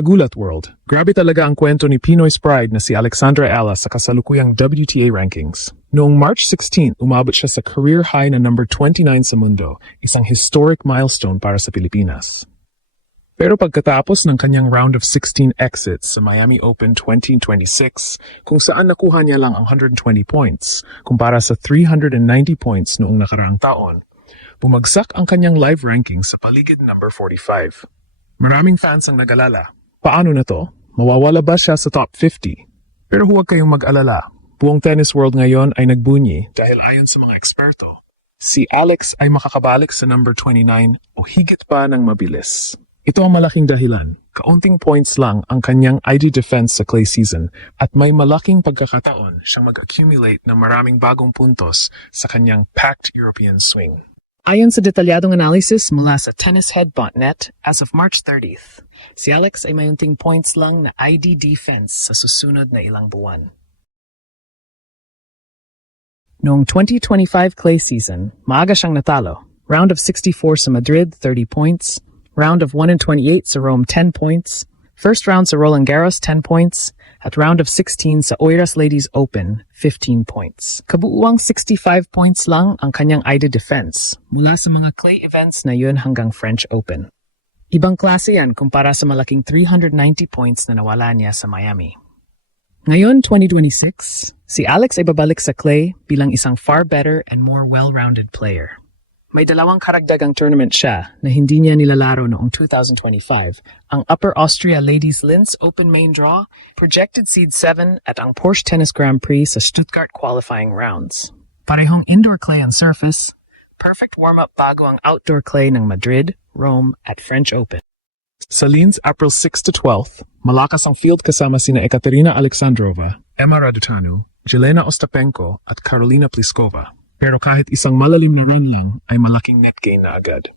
Kagulat World. Grabe talaga ang kwento ni Pinoy's Pride na si Alexandra Ella sa kasalukuyang WTA rankings. Noong March 16, umabot siya sa career high na number 29 sa mundo, isang historic milestone para sa Pilipinas. Pero pagkatapos ng kanyang round of 16 exits sa Miami Open 2026, kung saan nakuha niya lang ang 120 points, kumpara sa 390 points noong nakaraang taon, bumagsak ang kanyang live ranking sa paligid number 45. Maraming fans ang nag-alala. Paano na to? Mawawala ba siya sa top 50? Pero huwag kayong mag-alala. Buong tennis world ngayon ay nagbunyi dahil ayon sa mga eksperto, si Alex ay makakabalik sa number 29 o higit pa ng mabilis. Ito ang malaking dahilan. Kaunting points lang ang kanyang ID defense sa clay season at may malaking pagkakataon siyang mag-accumulate ng maraming bagong puntos sa kanyang packed European swing. Ayon sa detalyadong analysis mula sa tennishead.net, as of March 30th, si Alex ay mayunting points lang na ID defense sa susunod na ilang buwan. Noong 2025 clay season, maaga siyang natalo. Round of 64 sa Madrid, 30 points. Round of 1 and 28 sa Rome, 10 points. First round sa Roland Garros, 10 points. At round of 16 sa Oiras Ladies Open, 15 points. Kabuuang 65 points lang ang kanyang ID defense mula sa mga clay events na yun hanggang French Open. Ibang klase yan kumpara sa malaking 390 points na nawala niya sa Miami. Ngayon, 2026, si Alex ay babalik sa clay bilang isang far better and more well-rounded player. May dalawang karagdagang tournament siya na hindi niya nilalaro noong 2025, ang Upper Austria Ladies Linz Open Main Draw, projected seed 7 at ang Porsche Tennis Grand Prix sa Stuttgart qualifying rounds. Parehong indoor clay and surface, perfect warm-up bago ang outdoor clay ng Madrid, Rome at French Open. Sa Linz, April 6 to 12, malakas ang field kasama sina Ekaterina Alexandrova, Emma Raducanu, Jelena Ostapenko at Karolina Pliskova. Pero kahit isang malalim na run lang ay malaking net gain na agad.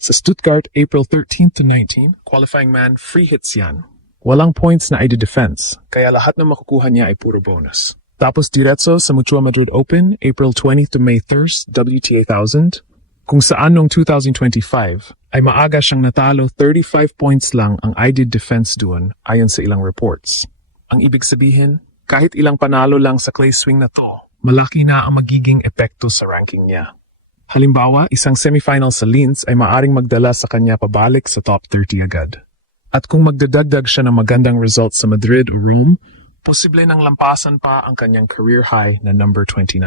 Sa Stuttgart, April 13 to 19, qualifying man free hits yan. Walang points na ID defense, kaya lahat na makukuha niya ay puro bonus. Tapos diretso sa Mutua Madrid Open, April 20 to May 3, WTA 1000, kung saan noong 2025 ay maaga siyang natalo 35 points lang ang ID defense doon ayon sa ilang reports. Ang ibig sabihin, kahit ilang panalo lang sa clay swing na to, malaki na ang magiging epekto sa ranking niya. Halimbawa, isang semifinal sa Linz ay maaring magdala sa kanya pabalik sa top 30 agad. At kung magdadagdag siya ng magandang results sa Madrid o Rome, posible nang lampasan pa ang kanyang career high na number 29.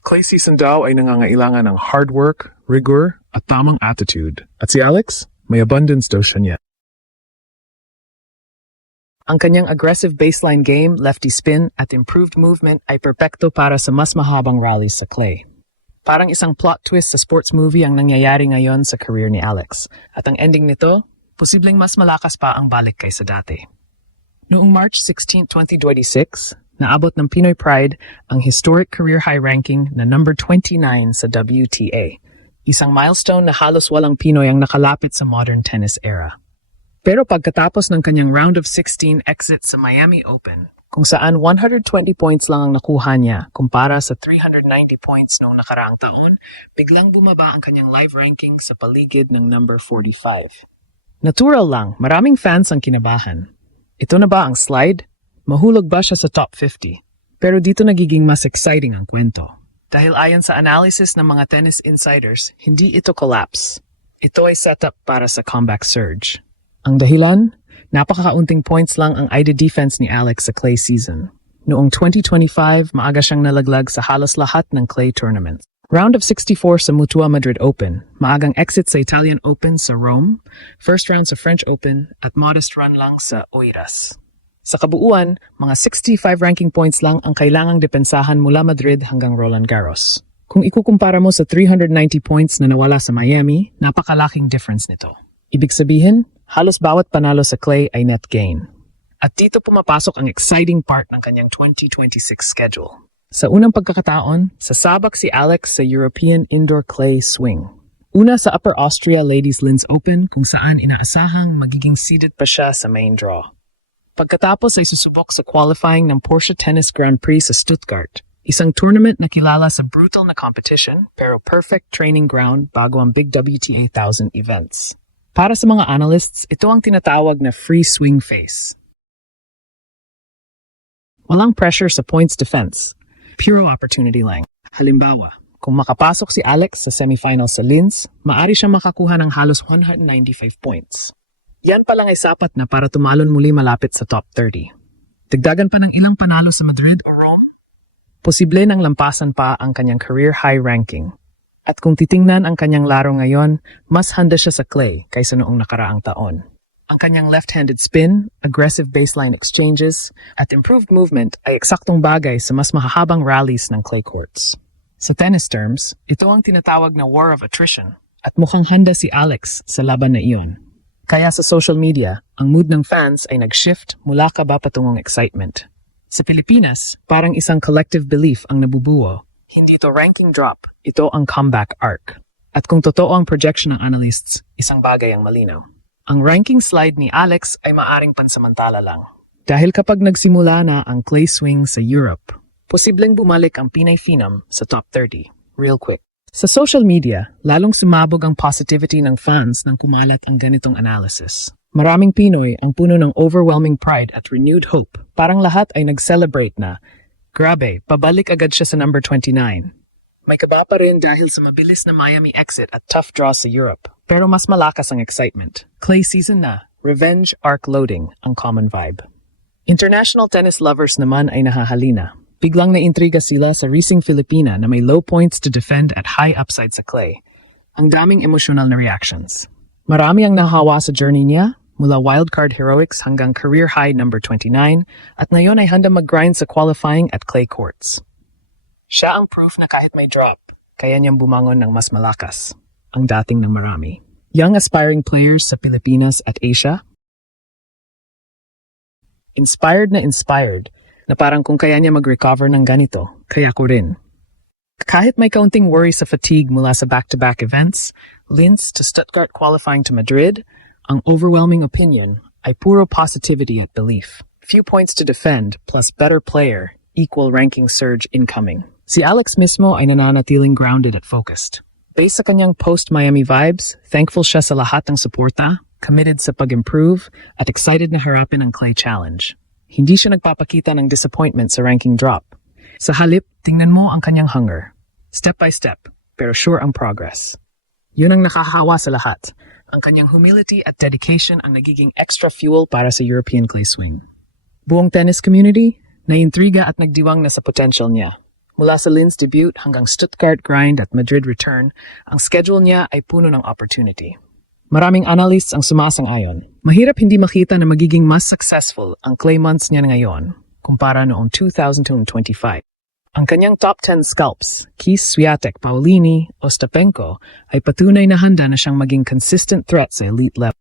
Clay season daw ay nangangailangan ng hard work, rigor, at tamang attitude. At si Alex, may abundance daw siya niya. Ang kanyang aggressive baseline game, lefty spin, at improved movement ay perpekto para sa mas mahabang rallies sa clay. Parang isang plot twist sa sports movie ang nangyayari ngayon sa career ni Alex. At ang ending nito, posibleng mas malakas pa ang balik kaysa dati. Noong March 16, 2026, naabot ng Pinoy Pride ang historic career high ranking na number 29 sa WTA. Isang milestone na halos walang Pinoy ang nakalapit sa modern tennis era. Pero pagkatapos ng kanyang round of 16 exit sa Miami Open, kung saan 120 points lang ang nakuha niya kumpara sa 390 points noong nakaraang taon, biglang bumaba ang kanyang live ranking sa paligid ng number 45. Natural lang, maraming fans ang kinabahan. Ito na ba ang slide? Mahulog ba siya sa top 50? Pero dito nagiging mas exciting ang kwento. Dahil ayon sa analysis ng mga tennis insiders, hindi ito collapse. Ito ay setup para sa comeback surge. Ang dahilan? Napakakaunting points lang ang ID defense ni Alex sa clay season. Noong 2025, maaga siyang nalaglag sa halos lahat ng clay tournaments. Round of 64 sa Mutua Madrid Open, maagang exit sa Italian Open sa Rome, first round sa French Open, at modest run lang sa Oiras. Sa kabuuan, mga 65 ranking points lang ang kailangang depensahan mula Madrid hanggang Roland Garros. Kung ikukumpara mo sa 390 points na nawala sa Miami, napakalaking difference nito. Ibig sabihin, halos bawat panalo sa clay ay net gain. At dito pumapasok ang exciting part ng kanyang 2026 schedule. Sa unang pagkakataon, sasabak si Alex sa European Indoor Clay Swing. Una sa Upper Austria Ladies Linz Open kung saan inaasahang magiging seeded pa siya sa main draw. Pagkatapos ay susubok sa qualifying ng Porsche Tennis Grand Prix sa Stuttgart, isang tournament na kilala sa brutal na competition pero perfect training ground bago ang big WTA 1000 events. Para sa mga analysts, ito ang tinatawag na free swing face. Walang pressure sa points defense. Pure opportunity lang. Halimbawa, kung makapasok si Alex sa semifinal sa Linz, maari siyang makakuha ng halos 195 points. Yan pa lang ay sapat na para tumalon muli malapit sa top 30. Dagdagan pa ng ilang panalo sa Madrid o Rome, posible nang lampasan pa ang kanyang career high ranking. At kung titingnan ang kanyang laro ngayon, mas handa siya sa clay kaysa noong nakaraang taon. Ang kanyang left-handed spin, aggressive baseline exchanges, at improved movement ay eksaktong bagay sa mas mahahabang rallies ng clay courts. Sa tennis terms, ito ang tinatawag na war of attrition at mukhang handa si Alex sa laban na iyon. Kaya sa social media, ang mood ng fans ay nag-shift mula kaba patungong excitement. Sa Pilipinas, parang isang collective belief ang nabubuo. Hindi ito ranking drop, ito ang comeback arc. At kung totoo ang projection ng analysts, isang bagay ang malinaw. Ang ranking slide ni Alex ay maaring pansamantala lang. Dahil kapag nagsimula na ang clay swing sa Europe, posibleng bumalik ang Pinay Phenom sa top 30, real quick. Sa social media, lalong sumabog ang positivity ng fans nang kumalat ang ganitong analysis. Maraming Pinoy ang puno ng overwhelming pride at renewed hope. Parang lahat ay nag-celebrate na, grabe, pabalik agad siya sa number 29. May kaba pa rin dahil sa mabilis na Miami exit at tough draw sa Europe. Pero mas malakas ang excitement. Clay season na, revenge arc loading ang common vibe. International tennis lovers naman ay nahahalina. Biglang naintriga sila sa Racing Filipina na may low points to defend at high upside sa clay. Ang daming emosyonal na reactions. Marami ang nahawa sa journey niya, mula wildcard heroics hanggang career high number 29, at ngayon ay handa mag-grind sa qualifying at clay courts. Siya ang proof na kahit may drop, kaya niyang bumangon ng mas malakas, ang dating ng marami. Young aspiring players sa Pilipinas at Asia, inspired na parang kung kaya niya mag-recover ng ganito, kaya ko rin. Kahit may kaunting worry sa fatigue mula sa back-to-back events, Linz to Stuttgart qualifying to Madrid, ang overwhelming opinion ay puro positivity at belief. Few points to defend plus better player equal ranking surge incoming. Si Alex mismo ay nananatiling grounded at focused. Based sa kanyang post-Miami vibes, thankful siya sa lahat ng suporta, committed sa pag-improve, at excited na harapin ang clay challenge. Hindi siya nagpapakita ng disappointment sa ranking drop. Sa halip, tingnan mo ang kanyang hunger. Step by step, pero sure ang progress. Yun ang nakakahawa sa lahat. Ang kanyang humility at dedication ang nagiging extra fuel para sa European clay swing. Buong tennis community, naintriga at nagdiwang na sa potential niya. Mula sa Linz debut hanggang Stuttgart grind at Madrid return, ang schedule niya ay puno ng opportunity. Maraming analysts ang sumasang-ayon. Mahirap hindi makita na magiging mas successful ang clay months niya ngayon kumpara noong 2025. Ang kanyang top 10 scalps, Keys Swiatek, Paulini, Ostapenko, ay patunay na handa na siyang maging consistent threat sa elite level.